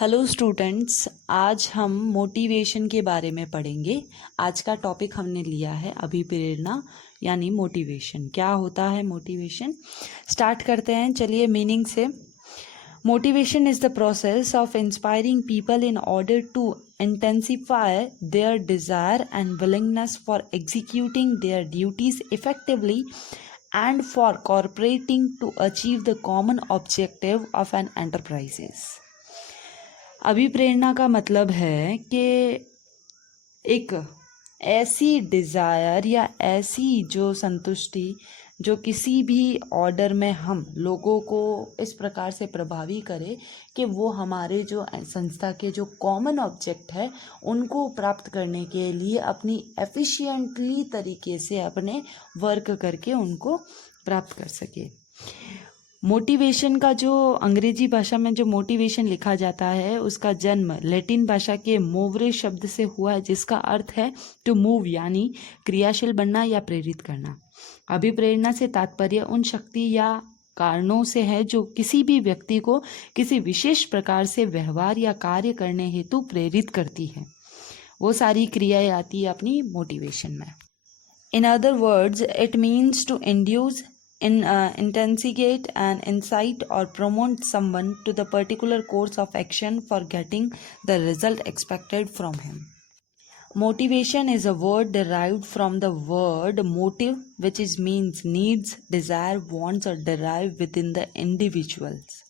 Hello students, आज हम motivation के बारे में पढ़ेंगे। आज का टॉपिक हमने लिया है अभिप्रेरणा यानी मोटिवेशन। क्या होता है मोटिवेशन? स्टार्ट करते हैं, चलिए मीनिंग से। Motivation is the process of inspiring people in order to intensify their desire and willingness for executing their duties effectively and for cooperating to achieve the common objective of an enterprises। अभिप्रेरणा का मतलब है कि एक ऐसी desire या ऐसी जो संतुष्टि जो किसी भी ऑर्डर में हम लोगों को इस प्रकार से प्रभावी करे कि वो हमारे जो संस्था के जो कॉमन ऑब्जेक्ट है उनको प्राप्त करने के लिए अपनी एफिशिएंटली तरीके से अपने वर्क करके उनको प्राप्त कर सके। मोटिवेशन का जो अंग्रेजी भाषा में जो मोटिवेशन लिखा जाता है उसका जन्म लैटिन भाषा के मोवरे शब्द से हुआ है, जिसका अर्थ है टू मूव यानी क्रियाशील बनना या प्रेरित करना। अभिप्रेरणा से तात्पर्य उन शक्ति या कारणों से है जो किसी भी व्यक्ति को किसी विशेष प्रकार से व्यवहार या कार्य करने हेतु प्रेरित करती है। वो सारी क्रियाएं आती है अपनी मोटिवेशन में। In other words it means to induce instigate and incite or promote someone to the particular course of action for getting the result expected from him. Motivation is a word derived from the word motive, which is means needs, desire, wants or derive within the individuals.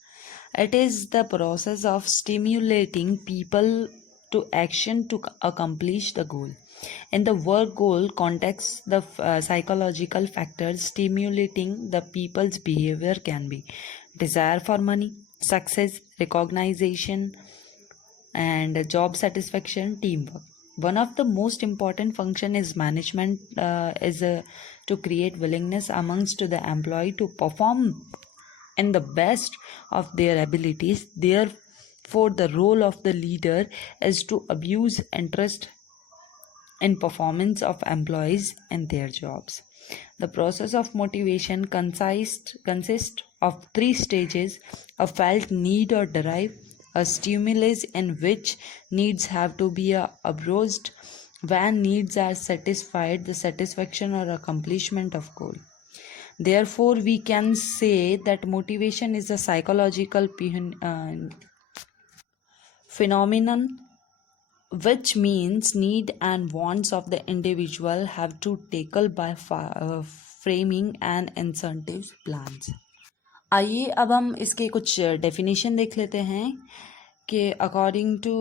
It is the process of stimulating people to action to accomplish the goal. In the work goal context, the psychological factors stimulating the people's behavior can be desire for money, success, recognition, and job satisfaction, teamwork. One of the most important function is management is to create willingness amongst the employee to perform in the best of their abilities. Therefore, the role of the leader is to abuse interest in performance of employees and their jobs. The process of motivation consists of 3 stages: a felt need or drive, a stimulus in which needs have to be aroused, when needs are satisfied, the satisfaction or accomplishment of goal. Therefore, we can say that motivation is a psychological phenomenon which means need and wants of the individual have to tackle by framing and incentive plans. आइए अब हम इसके कुछ definition देख लेते हैं कि according to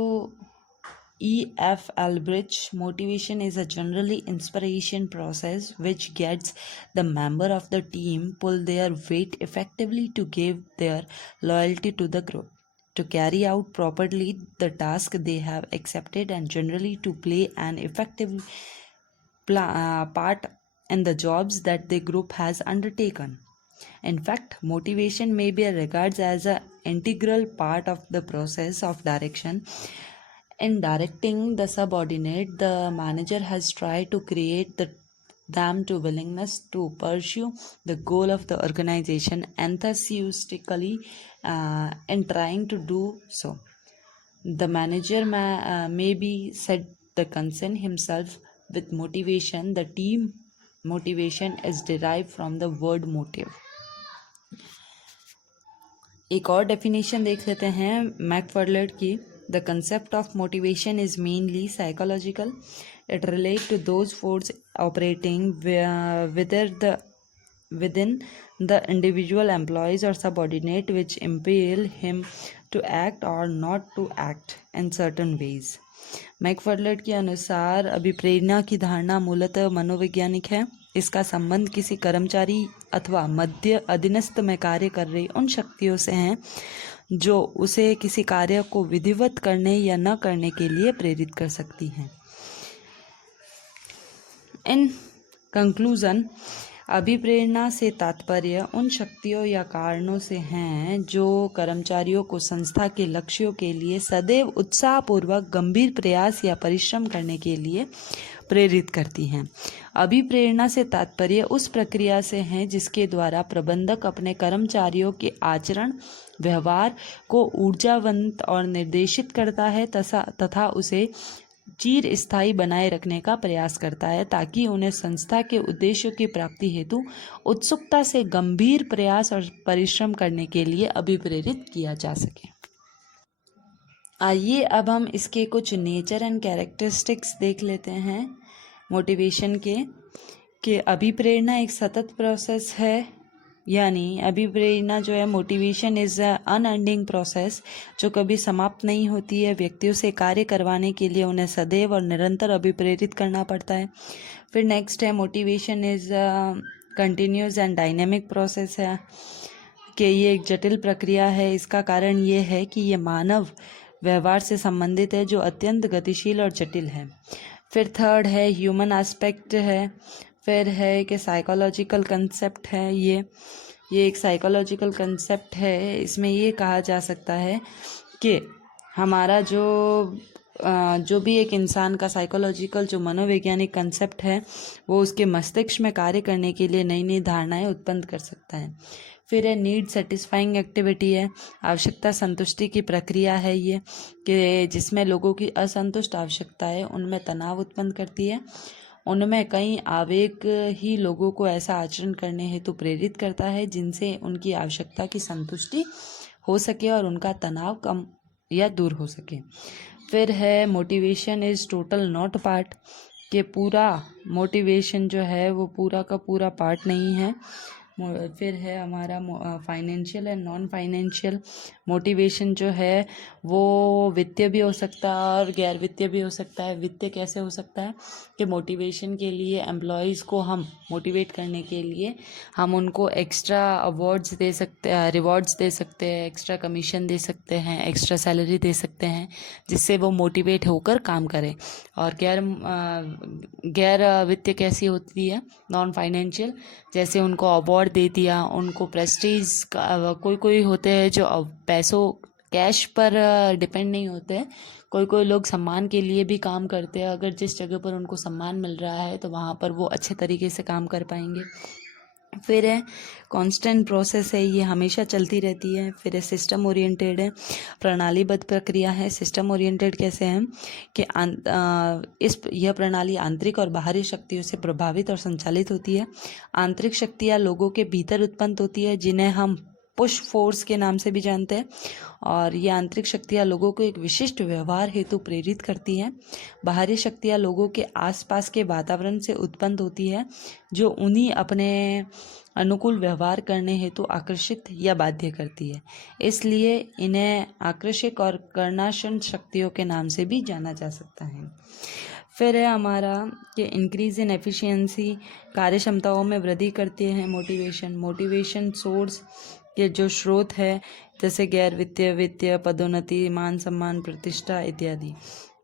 E.F. Albridge, motivation is a generally inspiration process which gets the member of the team pull their weight effectively to give their loyalty to the group, to carry out properly the task they have accepted, and generally to play an effective part in the jobs that the group has undertaken. In fact, motivation may be regarded as an integral part of the process of direction. In directing the subordinate, the manager has tried to create them to willingness to pursue the goal of the organization enthusiastically. In trying to do so, the manager may be set the concern himself with motivation. The team motivation is derived from the word motive. एक और definition देख लेते हैं मैकफर्लेट की। The concept of motivation is mainly psychological. It relates to those forces operating within the individual employees or subordinate which impel him to act or not to act in certain ways. मैकफर्लेट के अनुसार अभिप्रेरणा की धारणा मूलतः मनोवैज्ञानिक है। इसका संबंध किसी कर्मचारी अथवा मध्य अधीनस्थ में कार्य कर रही उन शक्तियों से है जो उसे किसी कार्य को विधिवत करने या न करने के लिए प्रेरित कर सकती हैं। इन कंक्लूजन, अभिप्रेरणा से तात्पर्य उन शक्तियों या कारणों से हैं जो कर्मचारियों को संस्था के लक्ष्यों के लिए सदैव उत्साहपूर्वक गंभीर प्रयास या परिश्रम करने के लिए प्रेरित करती हैं। अभिप्रेरणा से तात्पर्य उस प्रक्रिया से है जिसके द्वारा प्रबंधक अपने कर्मचारियों के आचरण व्यवहार को ऊर्जावंत और निर्देशित करता है तथा उसे चिर स्थायी बनाए रखने का प्रयास करता है, ताकि उन्हें संस्था के उद्देश्यों की प्राप्ति हेतु उत्सुकता से गंभीर प्रयास और परिश्रम करने के लिए अभिप्रेरित किया जा सके। आइए अब हम इसके कुछ नेचर एंड कैरेक्टरिस्टिक्स देख लेते हैं मोटिवेशन के अभिप्रेरणा एक सतत प्रोसेस है, यानी अभिप्रेरणा जो है motivation is a unending process जो कभी समाप्त नहीं होती है। व्यक्तियों से कार्य करवाने के लिए उन्हें सदैव और निरंतर अभिप्रेरित करना पड़ता है। फिर नेक्स्ट है motivation is continuous and dynamic process है कि ये एक जटिल प्रक्रिया है। इसका कारण ये है कि ये मानव व्यवहार से संबंधित है जो अत्यंत गतिशील और जटिल है। फिर थर्ड है ह्यूमन एस्पेक्ट है। फिर है कि साइकोलॉजिकल कंसेप्ट है। ये एक साइकोलॉजिकल कंसेप्ट है। इसमें ये कहा जा सकता है कि हमारा जो भी एक इंसान का साइकोलॉजिकल जो मनोवैज्ञानिक कंसेप्ट है वो उसके मस्तिष्क में कार्य करने के लिए नई नई धारणाएं उत्पन्न कर सकता है। फिर है नीड सेटिस्फाइंग एक्टिविटी है, आवश्यकता संतुष्टि की प्रक्रिया है ये कि जिसमें लोगों की असंतुष्ट आवश्यकताएं उनमें तनाव उत्पन्न करती है। उनमें कई आवेग ही लोगों को ऐसा आचरण करने हेतु प्रेरित करता है जिनसे उनकी आवश्यकता की संतुष्टि हो सके और उनका तनाव कम या दूर हो सके। फिर है motivation is total not part, कि पूरा मोटिवेशन जो है वो पूरा का पूरा पार्ट नहीं है। फिर है हमारा financial and non financial motivation जो है वो वित्तीय भी हो सकता है और गैर वित्तीय भी हो सकता है। वित्तीय कैसे हो सकता है कि मोटिवेशन के लिए एम्प्लॉयज़ को हम मोटिवेट करने के लिए हम उनको एक्स्ट्रा अवार्ड्स दे सकते हैं, रिवॉर्ड्स दे सकते हैं, एक्स्ट्रा कमीशन दे सकते हैं, एक्स्ट्रा सैलरी दे सकते हैं जिससे वो मोटिवेट होकर काम करें। और गैर वित्तीय कैसी होती है, नॉन फाइनेंशियल, जैसे उनको अवार्ड दे दिया, उनको प्रेस्टीज का, कोई होते हैं जो पैसों कैश पर डिपेंड नहीं होते हैं। कोई लोग सम्मान के लिए भी काम करते हैं। अगर जिस जगह पर उनको सम्मान मिल रहा है तो वहाँ पर वो अच्छे तरीके से काम कर पाएंगे। फिर है कांस्टेंट प्रोसेस है, ये हमेशा चलती रहती है। फिर है सिस्टम ओरिएंटेड है, प्रणालीबद्ध प्रक्रिया है। सिस्टम ओरिएंटेड कैसे है कि यह प्रणाली आंतरिक और बाहरी शक्तियों से प्रभावित और संचालित होती है। आंतरिक शक्तियाँ लोगों के भीतर उत्पन्न होती है जिन्हें हम पुश फोर्स के नाम से भी जानते हैं, और ये आंतरिक शक्तियाँ लोगों को एक विशिष्ट व्यवहार हेतु प्रेरित करती हैं। बाहरी शक्तियाँ लोगों के आसपास के वातावरण से उत्पन्न होती है जो उन्हीं अपने अनुकूल व्यवहार करने हेतु आकर्षित या बाध्य करती है। इसलिए इन्हें आकर्षक और कर्णाशन शक्तियों के नाम से भी जाना जा सकता है। फिर है हमारा कि इंक्रीज इन एफिशिएंसी, कार्य क्षमताओं में वृद्धि करती है मोटिवेशन सोर्स के जो स्रोत है जैसे गैर वित्तीय, वित्तीय, पदोन्नति, मान सम्मान, प्रतिष्ठा इत्यादि।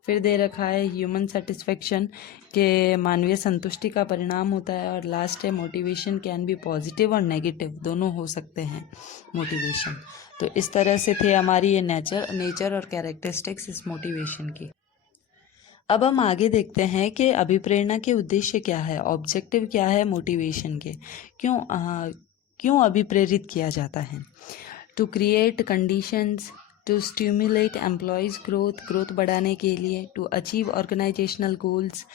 फिर दे रखा है ह्यूमन सेटिस्फेक्शन के मानवीय संतुष्टि का परिणाम होता है। और लास्ट है मोटिवेशन कैन बी पॉजिटिव और नेगेटिव, दोनों हो सकते हैं मोटिवेशन। तो इस तरह से थे हमारी ये नेचर और कैरेक्टरिस्टिक्स इस मोटिवेशन की। अब हम आगे देखते हैं कि अभिप्रेरणा के उद्देश्य क्या है, ऑब्जेक्टिव क्या है मोटिवेशन के, क्यों अभिप्रेरित किया जाता है। To create conditions to stimulate employees growth बढ़ाने के लिए, टू अचीव ऑर्गेनाइजेशनल गोल्स।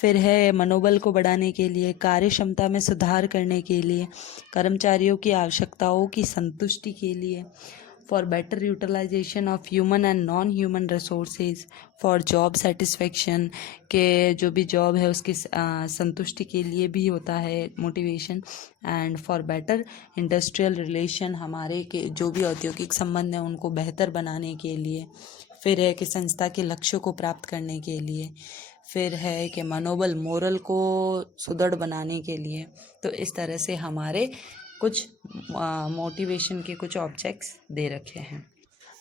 फिर है मनोबल को बढ़ाने के लिए, कार्य क्षमता में सुधार करने के लिए, कर्मचारियों की आवश्यकताओं की संतुष्टि के लिए, for better utilization of human and non human resources, for job satisfaction के जो भी जॉब है उसकी संतुष्टि के लिए भी होता है motivation, and for better industrial relation, हमारे के जो भी औद्योगिक संबंध हैं उनको बेहतर बनाने के लिए। फिर है कि संस्था के लक्ष्यों को प्राप्त करने के लिए। फिर है कि मनोबल, मोरल को सुदृढ़ बनाने के लिए। तो इस तरह से हमारे कुछ मोटिवेशन के कुछ ऑब्जेक्ट्स दे रखे हैं।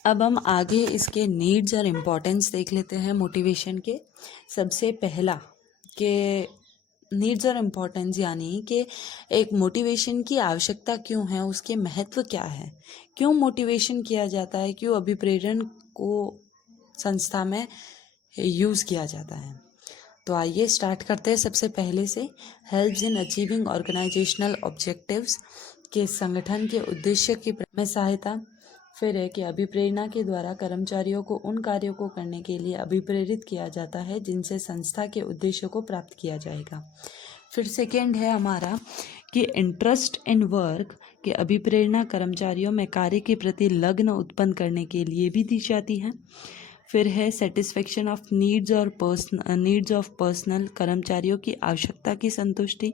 अब हम आगे इसके नीड्स और इम्पोर्टेंस देख लेते हैं मोटिवेशन के। सबसे पहला कि नीड्स और इम्पोर्टेंस, यानी कि एक मोटिवेशन की आवश्यकता क्यों है, उसके महत्व क्या है, क्यों मोटिवेशन किया जाता है, क्यों अभिप्रेरण को संस्था में यूज़ किया जाता है। तो आइए स्टार्ट करते हैं सबसे पहले से। Helps in achieving organizational objectives के संगठन के उद्देश्य की में सहायता। फिर है कि अभिप्रेरणा के द्वारा कर्मचारियों को उन कार्यों को करने के लिए अभिप्रेरित किया जाता है जिनसे संस्था के उद्देश्यों को प्राप्त किया जाएगा। फिर सेकेंड है हमारा कि इंटरेस्ट इन वर्क के अभिप्रेरणा कर्मचारियों में कार्य के प्रति लगन उत्पन्न करने के लिए भी दी जाती है। फिर है satisfaction of needs of personal कर्मचारियों की आवश्यकता की संतुष्टि।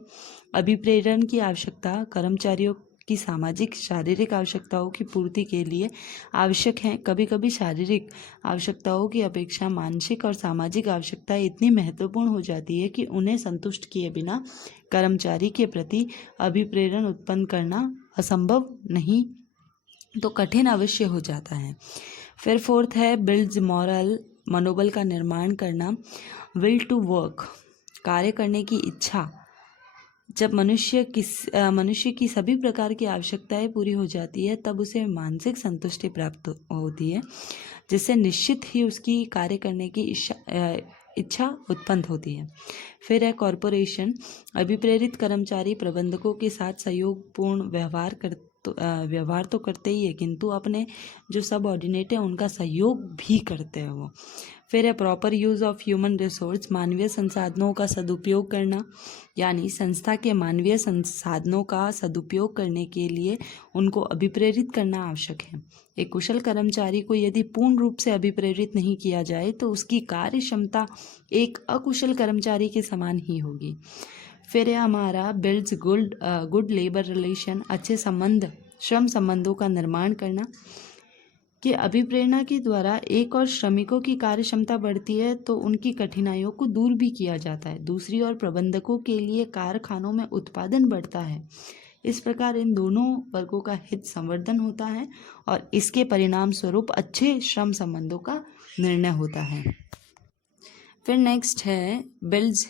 अभिप्रेरण की आवश्यकता कर्मचारियों की सामाजिक शारीरिक आवश्यकताओं की पूर्ति के लिए आवश्यक है। कभी कभी शारीरिक आवश्यकताओं की अपेक्षा मानसिक और सामाजिक आवश्यकताएं इतनी महत्वपूर्ण हो जाती है कि उन्हें संतुष्ट किए बिना कर्मचारी के प्रति अभिप्रेरण उत्पन्न करना असंभव नहीं तो कठिन अवश्य हो जाता है। फिर फोर्थ है बिल्ड्स मॉरल मनोबल का निर्माण करना। विल टू वर्क कार्य करने की इच्छा। जब मनुष्य की सभी प्रकार की आवश्यकताएं पूरी हो जाती है तब उसे मानसिक संतुष्टि प्राप्त होती है, जिससे निश्चित ही उसकी कार्य करने की इच्छा उत्पन्न होती है। फिर है कॉरपोरेशन। अभिप्रेरित कर्मचारी प्रबंधकों के साथ सहयोगपूर्ण व्यवहार तो करते ही है, किंतु अपने जो सबऑर्डिनेट है उनका सहयोग भी करते हैं वो। फिर है proper use of human resource. मानवीय संसाधनों का सदुपयोग करना, यानी संस्था के मानवीय संसाधनों का सदुपयोग करने के लिए उनको अभिप्रेरित करना आवश्यक है। एक कुशल कर्मचारी को यदि पूर्ण रूप से अभिप्रेरित नहीं किया जाए तो उसकी कार्य क्षमता एक अकुशल कर्मचारी के समान ही होगी। फिर है हमारा बिल्ड्स गुड लेबर रिलेशन। अच्छे संबंध श्रम संबंधों का निर्माण करना। कि अभिप्रेरणा के द्वारा एक और श्रमिकों की कार्य क्षमता बढ़ती है तो उनकी कठिनाइयों को दूर भी किया जाता है। दूसरी ओर प्रबंधकों के लिए कारखानों में उत्पादन बढ़ता है। इस प्रकार इन दोनों वर्गों का हित संवर्धन होता है और इसके परिणाम स्वरूप अच्छे श्रम संबंधों का निर्णय होता है। फिर नेक्स्ट है बिल्ड्स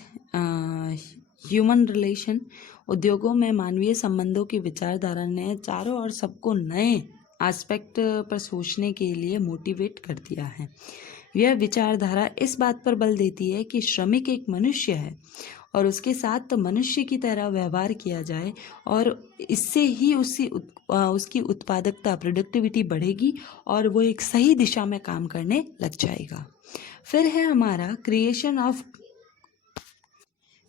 ह्यूमन रिलेशन। उद्योगों में मानवीय संबंधों की विचारधारा ने चारों ओर सबको नए एस्पेक्ट पर सोचने के लिए मोटिवेट कर दिया है। यह विचारधारा इस बात पर बल देती है कि श्रमिक एक मनुष्य है और उसके साथ तो मनुष्य की तरह व्यवहार किया जाए और इससे ही उसकी उत्पादकता प्रोडक्टिविटी बढ़ेगी और वो एक सही दिशा में काम करने लग जाएगा। फिर है हमारा creation of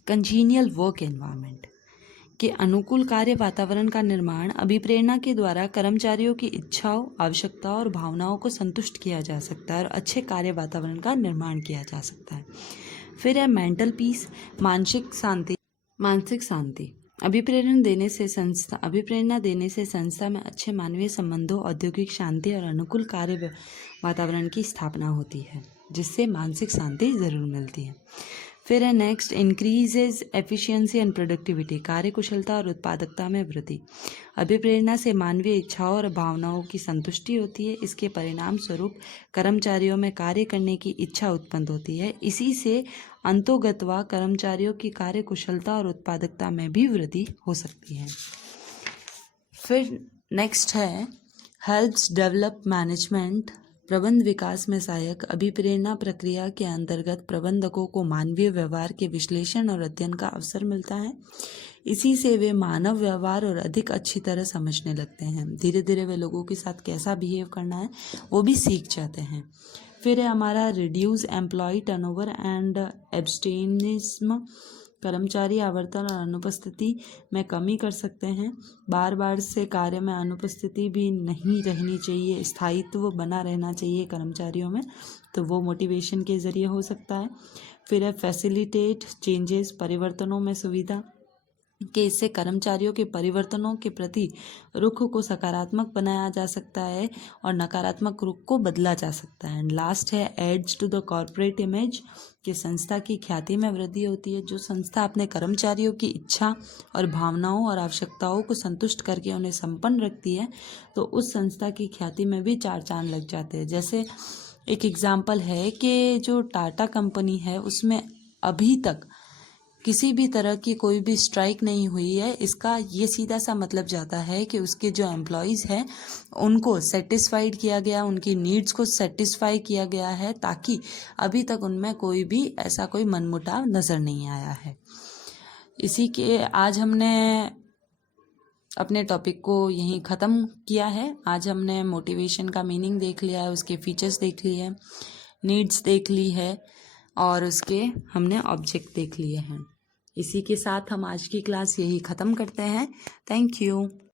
congenial work environment के अनुकूल कार्य वातावरण का निर्माण। अभिप्रेरणा के द्वारा कर्मचारियों की इच्छाओं आवश्यकताओं और भावनाओं को संतुष्ट किया जा सकता है और अच्छे कार्य वातावरण का निर्माण किया जा सकता है। फिर है मेंटल पीस मानसिक शांति। अभिप्रेरणा देने से संस्था में अच्छे मानवीय संबंधों औद्योगिक शांति और अनुकूल कार्य वातावरण की स्थापना होती है, जिससे मानसिक शांति जरूर मिलती है। फिर है next increases efficiency and productivity कार्यकुशलता और उत्पादकता में वृद्धि। अभिप्रेरणा से मानवीय इच्छाओं और भावनाओं की संतुष्टि होती है। इसके परिणाम स्वरूप कर्मचारियों में कार्य करने की इच्छा उत्पन्न होती है। इसी से अंतोगत्वा कर्मचारियों की कार्यकुशलता और उत्पादकता में भी वृद्धि हो सकती है। फिर नेक्स्ट है हेल्प्स डेवलप मैनेजमेंट प्रबंध विकास में सहायक। अभिप्रेरणा प्रक्रिया के अंतर्गत प्रबंधकों को मानवीय व्यवहार के विश्लेषण और अध्ययन का अवसर मिलता है। इसी से वे मानव व्यवहार और अधिक अच्छी तरह समझने लगते हैं। धीरे धीरे वे लोगों के साथ कैसा बिहेव करना है वो भी सीख जाते हैं। फिर है हमारा रिड्यूस एम्प्लॉय टर्नओवर एंड एब्सटेनिज्म। कर्मचारी आवर्तन और अनुपस्थिति में कमी कर सकते हैं। बार बार से कार्य में अनुपस्थिति भी नहीं रहनी चाहिए, स्थायित्व बना रहना चाहिए कर्मचारियों में, तो वो मोटिवेशन के ज़रिए हो सकता है। फिर है फैसिलिटेट चेंजेस परिवर्तनों में सुविधा कि इससे कर्मचारियों के परिवर्तनों के प्रति रुख को सकारात्मक बनाया जा सकता है और नकारात्मक रुख को बदला जा सकता है। एंड लास्ट है aids to the corporate image कि संस्था की ख्याति में वृद्धि होती है। जो संस्था अपने कर्मचारियों की इच्छा और भावनाओं और आवश्यकताओं को संतुष्ट करके उन्हें संपन्न रखती है तो उस संस्था की ख्याति में भी चार चांद लग जाते हैं। जैसे एक एग्जाम्पल है कि जो टाटा कंपनी है उसमें अभी तक किसी भी तरह की कोई भी स्ट्राइक नहीं हुई है, इसका ये सीधा सा मतलब जाता है कि उसके जो एम्प्लॉयज़ हैं उनको सेटिस्फाइड किया गया, उनकी नीड्स को सेटिस्फाई किया गया है, ताकि अभी तक उनमें कोई भी ऐसा कोई मनमुटाव नज़र नहीं आया है। इसी के आज हमने अपने टॉपिक को यहीं ख़त्म किया है। आज हमने मोटिवेशन का मीनिंग देख लिया है, उसके फीचर्स देख लिए हैं, नीड्स देख ली है और उसके हमने ऑब्जेक्ट देख लिए हैं। इसी के साथ हम आज की क्लास यही ख़त्म करते हैं। Thank you.